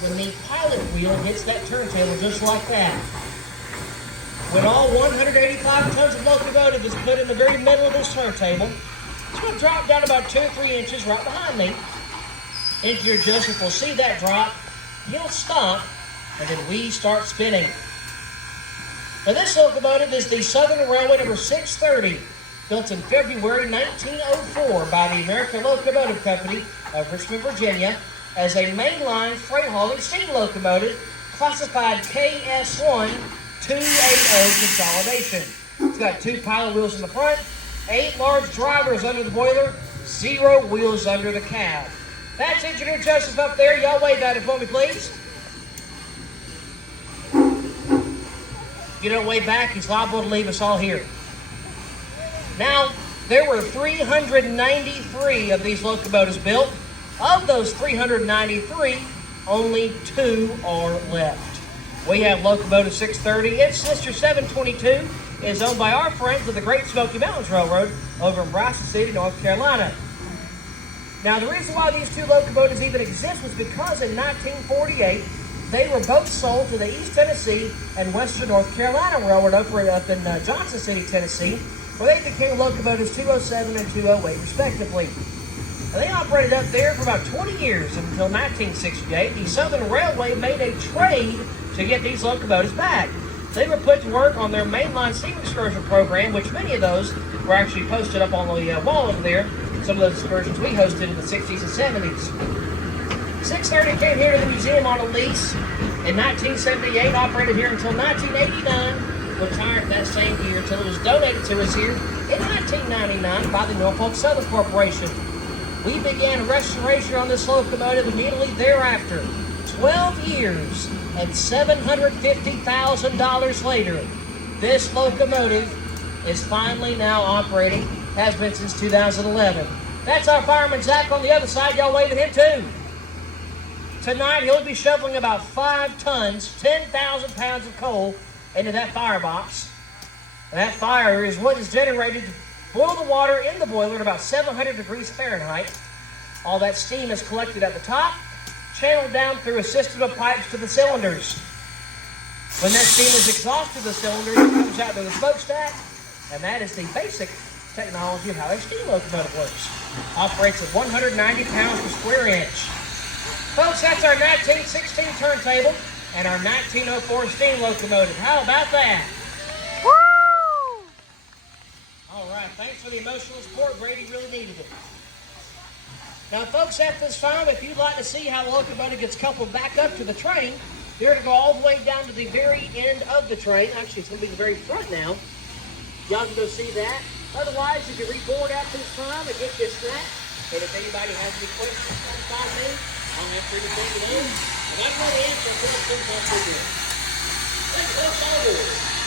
when the pilot wheel hits that turntable just like that. When all 185 tons of locomotive is put in the very middle of this turntable, it's going to drop down about 2 or 3 inches right behind me. Engineer Joseph will see that drop, he'll stop, and then we start spinning. Now this locomotive is the Southern Railway number 630, built in February 1904 by the American Locomotive Company of Richmond, Virginia, as a mainline freight hauling steam locomotive, classified KS1 280 consolidation. It's got 2 pilot wheels in the front, 8 large drivers under the boiler, 0 wheels under the cab. That's Engineer Joseph up there. Y'all wave at it for me, please. If you don't wave back, he's liable to leave us all here. Now, there were 393 of these locomotives built. Of those 393, only 2 are left. We have locomotive 630. Its sister 722 is owned by our friends of the Great Smoky Mountains Railroad over in Bryson City, North Carolina. Now, the reason why these 2 locomotives even exist was because in 1948, they were both sold to the East Tennessee and Western North Carolina Railroad up in Johnson City, Tennessee, where they became locomotives 207 and 208, respectively. Now, they operated up there for about 20 years until 1968. The Southern Railway made a trade to get these locomotives back. They were put to work on their mainline steam excursion program, which many of those were actually posted up on the wall over there. Some of those excursions we hosted in the 60s and 70s. 630 came here to the museum on a lease in 1978, operated here until 1989, retired that same year until it was donated to us here in 1999 by the Norfolk Southern Corporation. We began restoration on this locomotive immediately thereafter. 12 years and $750,000 later, this locomotive is finally now operating, has been since 2011. That's our fireman Zach on the other side. Y'all wave at him too. Tonight he'll be shoveling about 5 tons, 10,000 pounds of coal into that firebox. That fire is what is generated to boil the water in the boiler at about 700 degrees Fahrenheit. All that steam is collected at the top, channeled down through a system of pipes to the cylinders. When that steam is exhausted the cylinders, it comes out to the smokestack, and that is the basic technology of how a steam locomotive works. Operates at 190 pounds per square inch. Folks, that's our 1916 turntable and our 1904 steam locomotive. How about that? Woo! All right, thanks for the emotional support. Brady really needed it. Now, folks, at this time, if you'd like to see how the locomotive gets coupled back up to the train, they're going to go all the way down to the very end of the train. Actually, it's going to be the very front now. Y'all can go see that. Otherwise, you can reboard out this time and get this snack. And if anybody has any questions, contact me. I'll answer anything you know. And I'm going to answer as soon as I'm through this. Let's go forward.